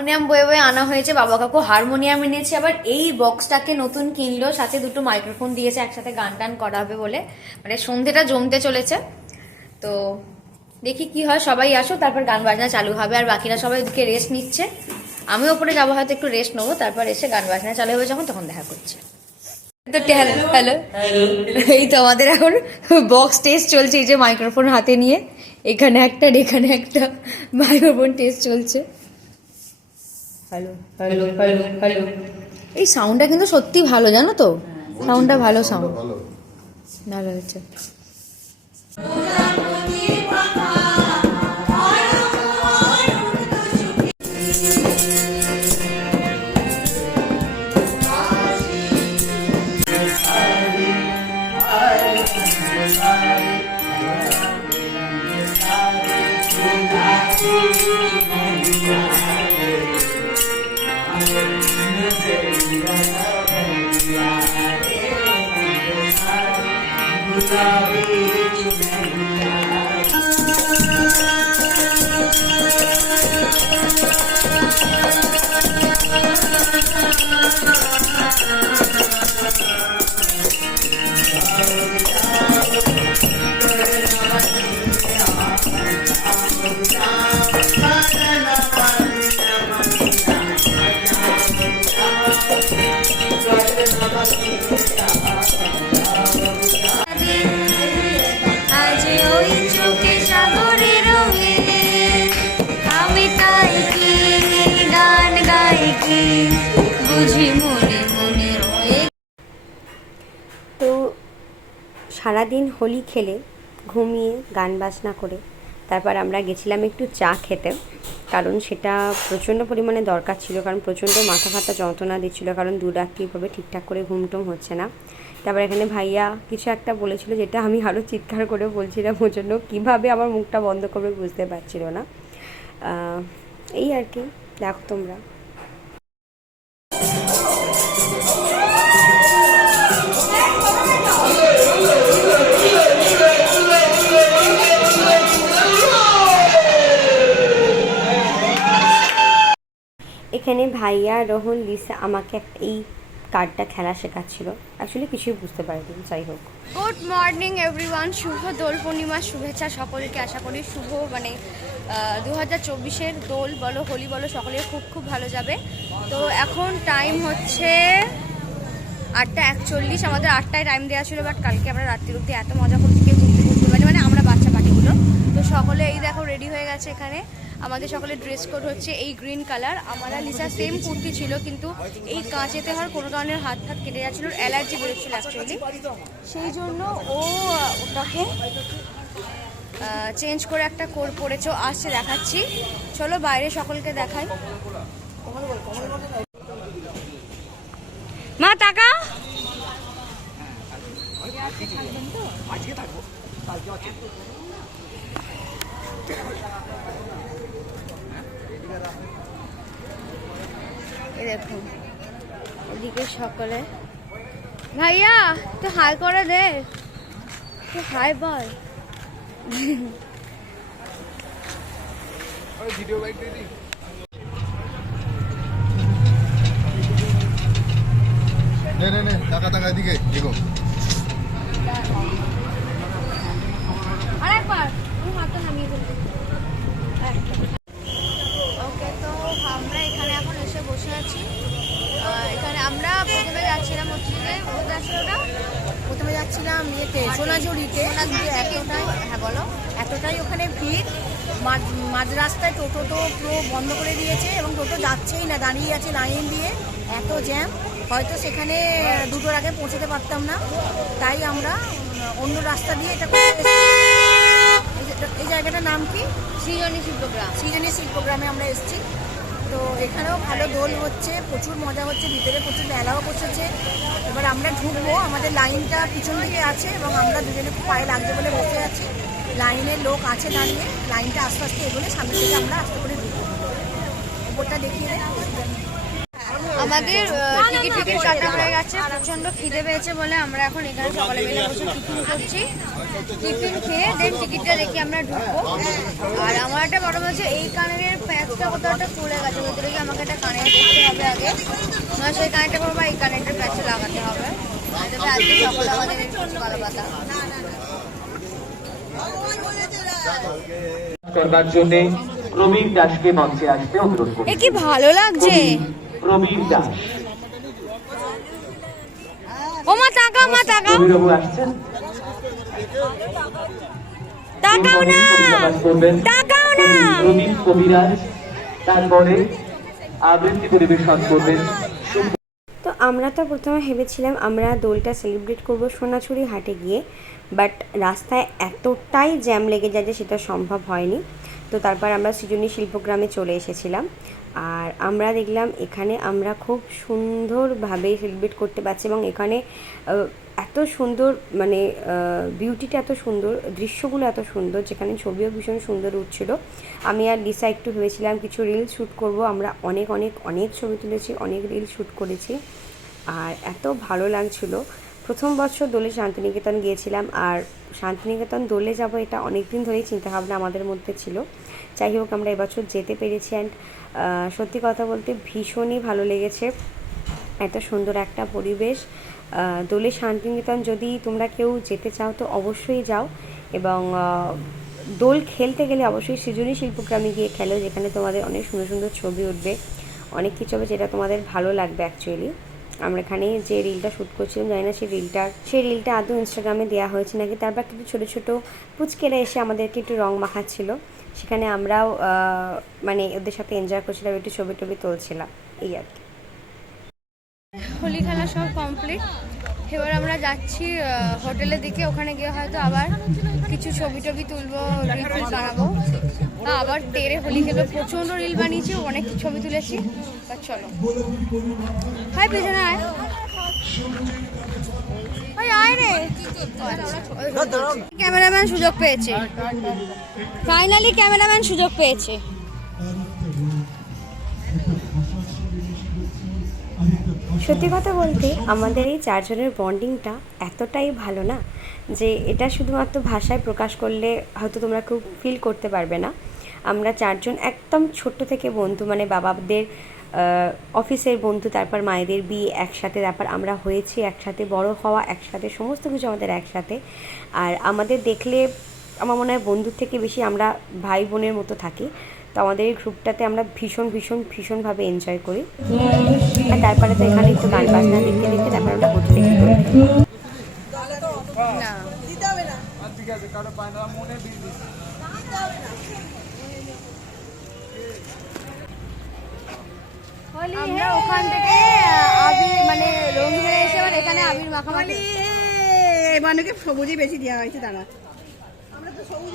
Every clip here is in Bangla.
হারমোনিয়াম বয়ে বয়ে আনা হয়েছে বাবা কাকু হারমোনিয়াম এনেছে আবার এই বক্সটাকে নতুন কিনলো সাথে দুটো মাইক্রোফোন দিয়েছে একসাথে গান টান করা হবে বলে। মানে সন্ধেটা জমতে চলেছে। তো দেখি কি হয় সবাই আসো তারপর গান বাজনা চালু হবে আর বাকিরা সবাই ওদিকে রেস্ট নিচ্ছে। আমি ওপরে যাব হয়তো একটু রেস্ট নেব তারপর এসে গান বাজনা চালু হবে যখন তখন দেখা করছে। তো হ্যালো হ্যালো। এই তো আমাদের এখন বক্স টেস্ট চলছে এই যে মাইক্রোফোন হাতে নিয়ে। এখানে একটা এখানে একটা মাইক্রোফোন টেস্ট চলছে। হ্যালো হ্যালো হ্যালো হ্যালো এই সাউন্ডটা কিন্তু সত্যি ভালো জানো তো? সাউন্ডটা ভালো সাউন্ড ভালো ভালো। হয়েছে সারাদিন হোলি খেলে ঘুমিয়ে গান বাজনা করে তারপর আমরা গেছিলাম একটু চা খেতে, কারণ সেটা প্রচণ্ড পরিমাণে দরকার ছিল, কারণ প্রচণ্ড মাথা ফাতা যন্ত্রণা দিচ্ছিল, কারণ দু রাত্রিভাবে ঠিকঠাক করে ঘুমটুম হচ্ছে না। তারপর এখানে ভাইয়া কিছু একটা বলেছিল, যেটা আমি আরও চিৎকার করে বলছিলাম ওর জন্য কীভাবে আমার মুখটা বন্ধ করবে বুঝতে পারছিল না। এই আর কি, দেখো তোমরা। এখানে ভাইয়া, রোহন, লিসা আমাকে এই কার্ডটা খেলা শেখাচ্ছিল। অ্যাকচুয়ালি কিছুই বুঝতে পারিনি, যাই হোক। গুড মর্নিং এভরিওয়ান শুভ দোল পূর্ণিমার শুভেচ্ছা সকলকে। আশা করি শুভ মানে দু হাজার চব্বিশের দোল বলো, হোলি বলো, সকলের খুব খুব ভালো যাবে। তো এখন টাইম হচ্ছে আটটা একচল্লিশ। আমাদের আটটায় টাইম দেওয়া ছিল বাট কালকে আমরা রাত্রির অব্দি এত মজা কেউ ঘুরতে ঘুরতে পারি মানে আমরা বাচ্চা পার্টিগুলো তো সকলে, এই দেখো রেডি হয়ে গেছে এখানে। আমাদের সকলের ড্রেস কোড হচ্ছে এই গ্রিন কালার আমার লিসা সেম কুর্তি ছিল, কিন্তু এই কাঁচেতে হওয়ার কোনো কারণে হাত হাত কেটে যাচ্ছিল অ্যালার্জি বেরোচ্ছিল অ্যাকচুয়ালি সেই জন্য ও ওটাকে চেঞ্জ করে একটা কোর পরেছে আসছে, দেখাচ্ছি। চলো বাইরে সকলকে দেখাই মা টাকা এই দেখুন এদিকে সকলে। ভাইয়া তো হাই করে দে। তো হাই বল। নে নে নে টাকা টাকা এদিকে এগো আরেকবার আমি হাতটা নামিয়ে ফেলতে ওকে তো আমরা এখানে এখন এসে বসে আছি। এখানে আমরা প্রথমে যাচ্ছিলাম হচ্ছে যে প্রথমে যাচ্ছিলাম ইয়েতে সোনাঝুরিতে। হ্যাঁ বলো। এতটাই ওখানে ভিড়। মাঝ রাস্তায় টোটো তো পুরো বন্ধ করে দিয়েছে এবং টোটো যাচ্ছেই না দাঁড়িয়ে আছে লাইন দিয়ে। এত জ্যাম। হয়তো সেখানে দুটোর আগে পৌঁছাতে পারতাম না। তাই আমরা অন্য রাস্তা দিয়ে এটা এসেছি। এই এই জায়গাটার নাম কি? সৃজনী শিল্পগ্রাম। সৃজনী শিল্পগ্রামে আমরা এসেছি। তো এখানেও ভালো দোল হচ্ছে, প্রচুর মজা হচ্ছে, ভিতরে প্রচুর মেলাও বসেছে। এবার আমরা ঢুকবো, আমাদের লাইনটা পিছন দিকে আছে এবং আমরা দুজনে খুব পায়ে লাগছে বলে বসে আছি। লাইনের লোক আছে দাঁড়িয়ে, লাইনটা আস্তে আস্তে এগোলে সামনে থেকে আমরা আস্তে করে ঢুকবো। ওপরটা দেখিয়ে আমাদের টিকিট টিকিট কাটা হয়ে গেছে প্রচণ্ড খিদে পেয়েছে বলে আমরা এখন এখানে সকালে মিলে বসে টিফিন করছি। টিফিন খেয়ে দেন টিকিটটা দেখি আমরা ঢুকবো। আর আমার একটা বড় হচ্ছে এই কানের প্যাচটা কোথাও খুলে গেছে ভেতরে গিয়ে আমাকে একটা কানের দেখতে হবে আগে। নয় সেই কানেরটা করব এই কানেরটা প্যাচে লাগাতে হবে। তবে আজকে সকালে আমাদের ভালো পাতা। করবার জন্য প্রবীর দাসকে মঞ্চে আসতে অনুরোধ করি কি ভালো লাগছে? প্রবীর দাস। ও মা তাকাও মা প্রবীরবাবু আসছেন? তাকাও না! তাকাও না! প্রবীর কবিরাজ তারপরে আবৃত্তি পরিবেশন করবেন। তো আমরা তো প্রথমে ভেবেছিলাম আমরা দোলটা সেলিব্রেট করব সোনাছুরি হাটে গিয়ে বাট রাস্তায় এতটাই জ্যাম লেগে যায় যে সেটা সম্ভব হয়নি। তো তারপর আমরা সৃজনী শিল্পগ্রামে চলে এসেছিলাম। আর আমরা দেখলাম এখানে আমরা খুব সুন্দরভাবে সেলিব্রেট করতে পারছি এবং এখানে এত সুন্দর মানে বিউটিটা এত সুন্দর, দৃশ্যগুলো এত সুন্দর, যেখানে ছবিও ভীষণ সুন্দর উঠছিল। আমি আর লিসা একটু ভেবেছিলাম কিছু রিল শ্যুট করব। আমরা অনেক অনেক অনেক ছবি তুলেছি, অনেক রিল শ্যুট করেছি। আর এত ভালো লাগছিল। প্রথম বছর দোলে শান্তিনিকেতন গিয়েছিলাম, আর শান্তিনিকেতন দোলে যাব এটা অনেক দিন ধরেই চিন্তাভাবনা আমাদের মধ্যে ছিল। যাই হোক, আমরা এবছর যেতে পেরেছি অ্যান্ড সত্যি কথা বলতে ভীষণই ভালো লেগেছে। এত সুন্দর একটা পরিবেশ। দোলে শান্তিনিকেতন যদি তোমরা কেউ যেতে চাও তো অবশ্যই যাও এবং দোল খেলতে গেলে অবশ্যই সৃজনী শিল্পগ্রামে গিয়ে খেলো, যেখানে তোমাদের অনেক সুন্দর সুন্দর ছবি উঠবে। অনেক কিছু হবে যেটা তোমাদের ভালো লাগবে অ্যাকচুয়ালি আমরা এখানে যে রিলটা শ্যুট করছিলাম, জানি না সেই রিলটার সেই রিলটা আদৌ ইনস্টাগ্রামে দেওয়া হয়েছে নাকি? তারপর কিন্তু ছোটো ছোটো পুচকেরা এসে আমাদেরকে একটু রং মাখাচ্ছিলো। সেখানে আমরাও মানে ওদের সাথে এনজয় করছিলাম, একটু ছবি টবি তুলছিলাম, এই আর কি। হোলি খেলা সব কমপ্লিট এবার আমরা যাচ্ছি হোটেলের দিকে। ওখানে গিয়ে হয়তো আবার কিছু ছবি টবি তুলবো রিল বানাবো। আবার তেরে হোলি খেলব। প্রচণ্ড রিল বানিয়েছি অনেক ছবি তুলেছি। চলো। হাই পেছনে আয়। ক্যামেরাম্যান সুযোগ পেয়েছে। ফাইনালি ক্যামেরাম্যান সুযোগ পেয়েছে। সত্যি কথা বলতে আমাদের এই চারজনের বন্ডিংটা এতটাই ভালো না যে এটা শুধুমাত্র ভাষায় প্রকাশ করলে হয়তো তোমরা খুব ফিল করতে পারবে না। আমরা চারজন একদম ছোট্ট থেকে বন্ধু মানে বাবাদের অফিসের বন্ধু, তারপর মায়েদের বিয়ে একসাথে, তারপর আমরা হয়েছি একসাথে, বড় হওয়া একসাথে, সমস্ত কিছু আমাদের একসাথে। আর আমাদের দেখলে আমার মনে হয় বন্ধুর থেকে বেশি আমরা ভাই বোনের মতো থাকি। তো আমাদের এই গ্রুপটাতে আমরা ভীষণ ভীষণ ভীষণভাবে এনজয় করি। আর তারপরে তো এখানে একটু গান বাজনা দেখতে দেখতে তারপরে আমরা ঘুরতে দেখতে না আমরা ওখান থেকে আবির মানে রং ধরে এসে এখানে আবির মাখামাখি। এবারকে সবুজই বেশি দেওয়া হয়েছে তারা। আমরা তো সবুজ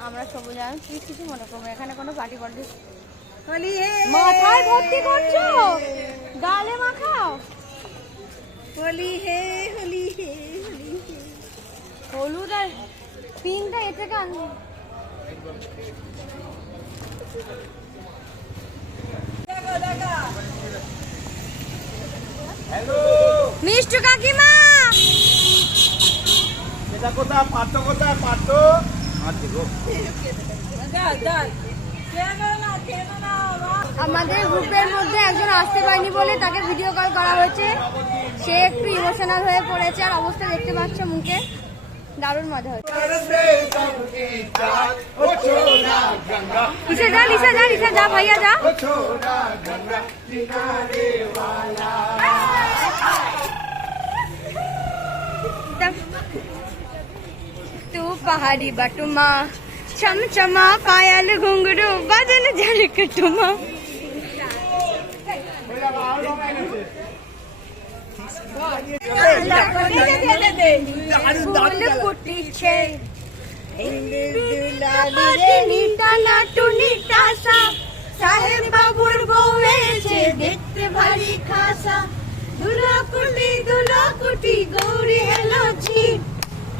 আয়ন প্লিজ কিছু মনে করব এখানে কোনো পার্টি পার্টি হোলি হে মাথায় ভর্তি করছ? গালে মাখাও। হোলি হে হোলি হে হোলি হে। হলুদ আর এ থেকে মিষ্টু কাকিমা! এটা কোথা পাঠ্য কোথা পাঠ্য আমাদের গ্রুপের মধ্যে একজন আসতে পারেনি বলে তাকে ভিডিও কল করা হয়েছে। সে একটু ইমোশনাল হয়ে পড়েছে আর অবস্থা দেখতে পাচ্ছে মুখে। দারুণ মজা হচ্ছে। যা, ভাইয়া যা। পাহাড়ি বাটুমা চমচমা পায়াল ঘুঙ্গুরু বাজন ঝড়ক টুমা সাহেব বাবুর বউ হয়েছে দেখতে ভারী খাসা দুলা কুটি দুলা কুটি গৌরী হেলো ছিপ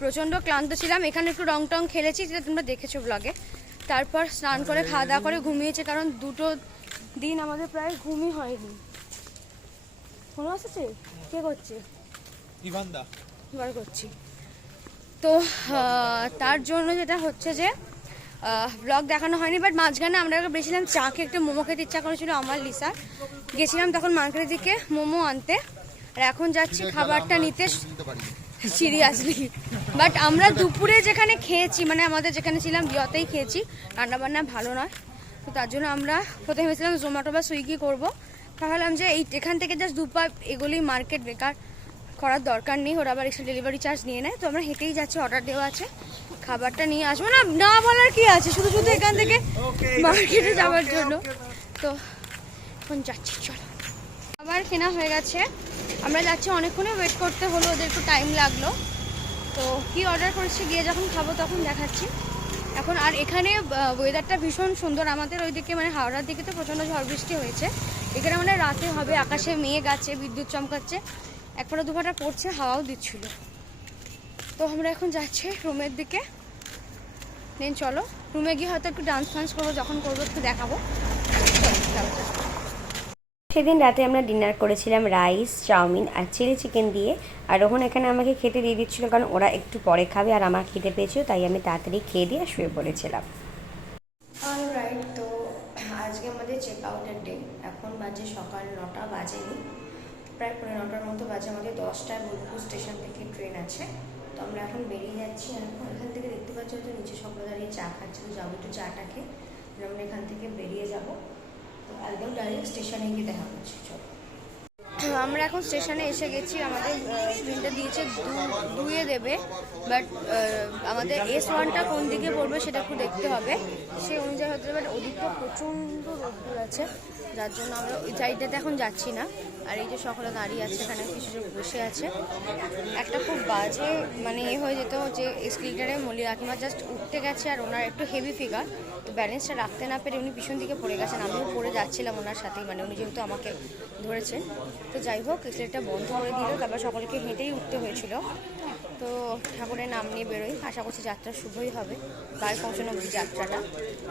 প্রচণ্ড ক্লান্ত ছিলাম। এখানে একটু রং টং খেলেছি যেটা তোমরা দেখেছ ব্লগে তারপর স্নান করে খাওয়া দাওয়া করে ঘুমিয়েছে কারণ দুটো দিন আমাদের প্রায় ঘুমই হয়নি। ফোন আসছে? কে করছে? ইভানদা। বার করছি। তো তার জন্য যেটা হচ্ছে যে ব্লগ দেখানো হয়নি বাট মাঝখানে আমরা বেছিলাম চা খেয়ে একটু মোমো খেতে ইচ্ছা করেছিল আমার লিসার গেছিলাম তখন মার্কেটের দিকে মোমো আনতে। আর এখন যাচ্ছি খাবারটা নিতে। সিরিয়াসলি বাট আমরা দুপুরে যেখানে খেয়েছি মানে আমাদের যেখানে ছিলাম বিয়তেই খেয়েছি। রান্নাবান্না ভালো নয়। তো তার জন্য আমরা প্রথমে ভেবেছিলাম জোম্যাটো বা সুইগি করব। ভাবলাম যে এই এখান থেকে জাস্ট দুপা এগুলি মার্কেট বেকার করার দরকার নেই। ওরা আবার এক্সট্রা ডেলিভারি চার্জ নিয়ে নেয়। তো আমরা হেঁটেই যাচ্ছি অর্ডার দেওয়া আছে। খাবারটা নিয়ে আসব না না বলার কি আছে? শুধু শুধু এখান থেকে মার্কেটে যাওয়ার জন্য। তো এখন যাচ্ছি চলো। খাবার কেনা হয়ে গেছে। আমরা যাচ্ছি অনেকক্ষণই ওয়েট করতে হলো, ওদের একটু টাইম লাগল। তো কি অর্ডার করেছি, গিয়ে যখন খাব তখন দেখাচ্ছি। এখন আর এখানে ওয়েদারটা ভীষণ সুন্দর। আমাদের ওইদিকে মানে হাওড়ার দিকে তো প্রচণ্ড ঝড় বৃষ্টি হয়েছে। এখানে মানে রাতে হবে, আকাশে মেঘ আছে, বিদ্যুৎ চমকাচ্ছে। এক ফোঁটা দু পড়ছে, হাওয়াও দিচ্ছিল। তো আমরা এখন যাচ্ছি রুমের দিকে। দেন চলো রুমে গিয়ে হয়তো একটু ডান্স ফান্স করব, যখন করব একটু দেখাবো। চলো। সেদিন রাতে আমরা ডিনার করেছিলাম রাইস, চাউমিন আর চিলি চিকেন দিয়ে। আর রোহন এখানে আমাকে খেতে দিয়ে দিচ্ছিল কারণ ওরা একটু পরে খাবে আর আমার খেতে পেয়েছিল, তাই আমি তাড়াতাড়ি খেয়ে দিয়ে শুয়ে পড়েছিলাম। রাইট তো আজকে আমাদের চেক আউটের ডে এখন বাজে সকাল নটা, বাজেনি। প্রায় পনেরো নটার মতো বাজে, আমাদের দশটায় বোলপুর স্টেশন থেকে ট্রেন আছে। তো আমরা এখন বেরিয়ে যাচ্ছি এখন এখান থেকে দেখতে পাচ্ছি হয়তো নিচে সকলে দাঁড়িয়ে চা খাচ্ছে যাব একটু চাটা খেয়ে। আমরা এখান থেকে বেরিয়ে যাব। একদম ডাইরেক্ট স্টেশনে গিয়ে দেখা করছি চলো। আমরা এখন স্টেশনে এসে গেছি, আমাদের ট্রেনটা দিয়েছে দুয়ে দেবে বাট আমাদের এস ওয়ানটা কোন দিকে পড়বে সেটা একটু দেখতে হবে। সেই অনুযায়ী হতে বাট ওদিকটা প্রচণ্ড রোদ্দুর আছে, যার জন্য আমরা ওই সাইডটাতে এখন যাচ্ছি না। আর এই যে সকলে দাঁড়িয়ে আছে এখানে, কিছু জন বসে আছে। একটা খুব বাজে মানে এ হয়ে যেত যে স্ক্রিটারে মলি কাকিমা জাস্ট উঠতে গেছে আর ওনার একটু হেভি ফিগার তো ব্যালেন্সটা রাখতে না পেরে উনি পিছন দিকে পড়ে গেছেন, আমিও পড়ে যাচ্ছিলাম ওনার সাথেই মানে উনি যেহেতু আমাকে ধরেছেন। তো যাই হোক এক্সিলেটটা বন্ধ করে দিল তারপর সকলকে হেঁটেই উঠতে হয়েছিল। তো ঠাকুরের নাম নিয়ে বেরোই আশা করছি যাত্রা শুভই হবে বাড়ি পৌঁছানো যাত্রাটা।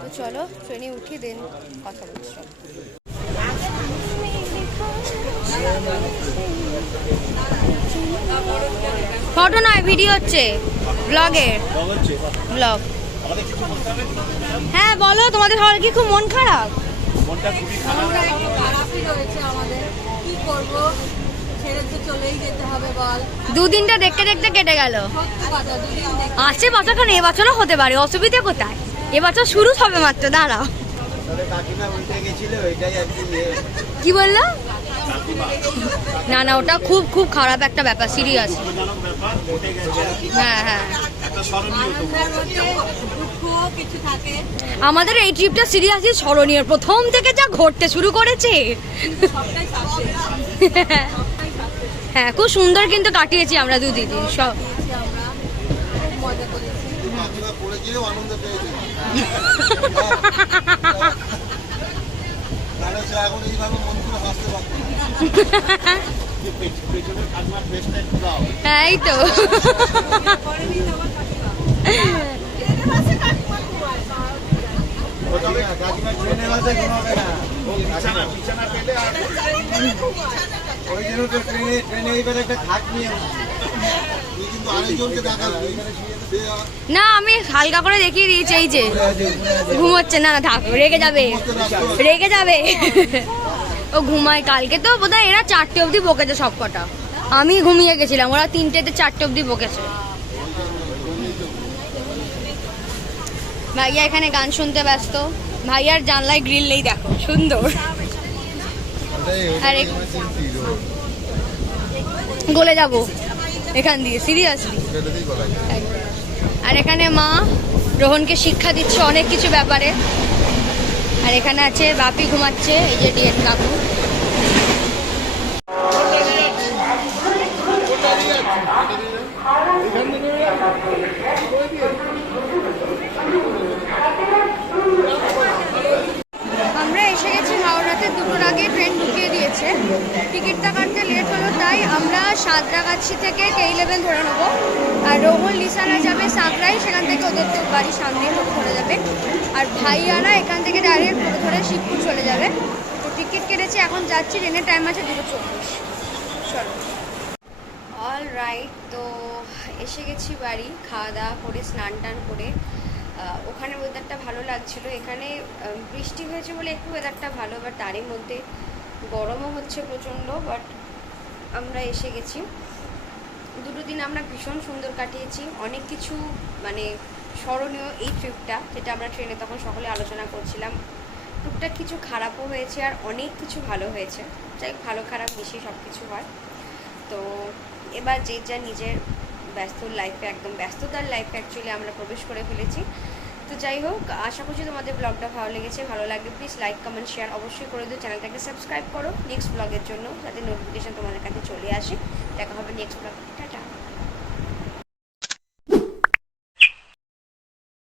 তো চলো ট্রেনে উঠি দেন কথা বলছি। ফটো নয় ভিডিও হচ্ছে ব্লগের ব্লগ হ্যাঁ বলো তোমাদের সবার কি? খুব মন খারাপ। খারাপই রয়েছে আমাদের কি করব ছেড়ে তো চলেই যেতে হবে বল। দুদিনটা দেখতে দেখতে কেটে গেল। আসছে বছর খান এবছরও হতে পারে অসুবিধে কোথায়? এবছর শুরু হবে মাত্র দাঁড়াও। কি। বলল? না না ওটা খুব খুব খারাপ একটা ব্যাপার সিরিয়াস। হ্যাঁ হ্যাঁ। আমাদের এই ট্রিপটা সিরিয়াসলি স্মরণীয় প্রথম থেকে যা ঘটতে শুরু করেছে। হ্যাঁ খুব সুন্দর কিন্তু কাটিয়েছি আমরা দু দিদি সব। মন হ্যাঁ এই তো। কাকিমা ট্রেনে বাসে ঘুমাবে না না, আমি হালকা করে দেখিয়ে দিয়েছি, এই যে। ঘুমোচ্ছে, না না, থাক, রেগে যাবে। রেগে যাবে। ও ঘুমায় কালকে তো, বোধহয় এরা চারটে অবধি বকেছে সব কটা আমি ঘুমিয়ে গেছিলাম, ওরা তিনটেতে চারটে অবধি বকেছে। ভাইয়া এখানে গান শুনতে ব্যস্ত। ভাইয়ার জানলায় গ্রিল নেই, দেখো, সুন্দর। আর, গলে যাব এখান দিয়ে সিরিয়াসলি আর এখানে মা রোহনকে শিক্ষা দিচ্ছে অনেক কিছু ব্যাপারে। আর এখানে আছে, বাপি ঘুমাচ্ছে, এই যে ডিএন কাকু আমরা এসে গেছি হাওড়াতে দুটোর আগে ট্রেন ঢুকিয়ে দিয়েছে টিকিটটা কাটতে লেট হলো, তাই আমরা সাঁতরাগাছি থেকে কে ইলেভেন ধরে নেব। আর রোহন, লিসানা যাবে সাঁকরাই সেখান থেকে ওদের তো বাড়ির সামনে টোটো ধরে যাবে। আর ভাইয়ারা এখান থেকে ডাইরেক্ট টোটো ধরে শিবপুর চলে যাবে। তো টিকিট কেটেছে, এখন যাচ্ছি ট্রেনের টাইম আছে দুটো চব্বিশ। চলো। অল রাইট তো এসে গেছি বাড়ি, খাওয়া দাওয়া করে, স্নান টান করে। ওখানে ওয়েদারটা ভালো লাগছিল। এখানে বৃষ্টি হয়েছে বলে একটু ওয়েদারটা ভালো বাট তারই মধ্যে গরমও হচ্ছে প্রচণ্ড বাট আমরা এসে গেছি। দুটো দিন আমরা ভীষণ সুন্দর কাটিয়েছি। অনেক কিছু মানে স্মরণীয় এই ট্রিপটা যেটা আমরা ট্রেনে তখন সকলে আলোচনা করছিলাম। টুকটাক কিছু খারাপও হয়েছে আর অনেক কিছু ভালো হয়েছে। যাই ভালো খারাপ মিশিয়ে সব কিছু হয়। তো এবার যে যা নিজের ব্যস্ত লাইফে একদম ব্যস্ততার লাইফে অ্যাকচুয়ালি আমরা প্রবেশ করে ফেলেছি। তো যাই হোক, আশা করছি তোমাদের ব্লগটা ভালো লেগেছে, ভালো লাগলে প্লিজ লাইক কমেন্ট শেয়ার অবশ্যই করে দিও। চ্যানেলটাকে সাবস্ক্রাইব করো নেক্সট ব্লগের জন্য, যাতে নোটিফিকেশান তোমাদের কাছে চলে আসে। দেখা হবে নেক্সট ব্লগে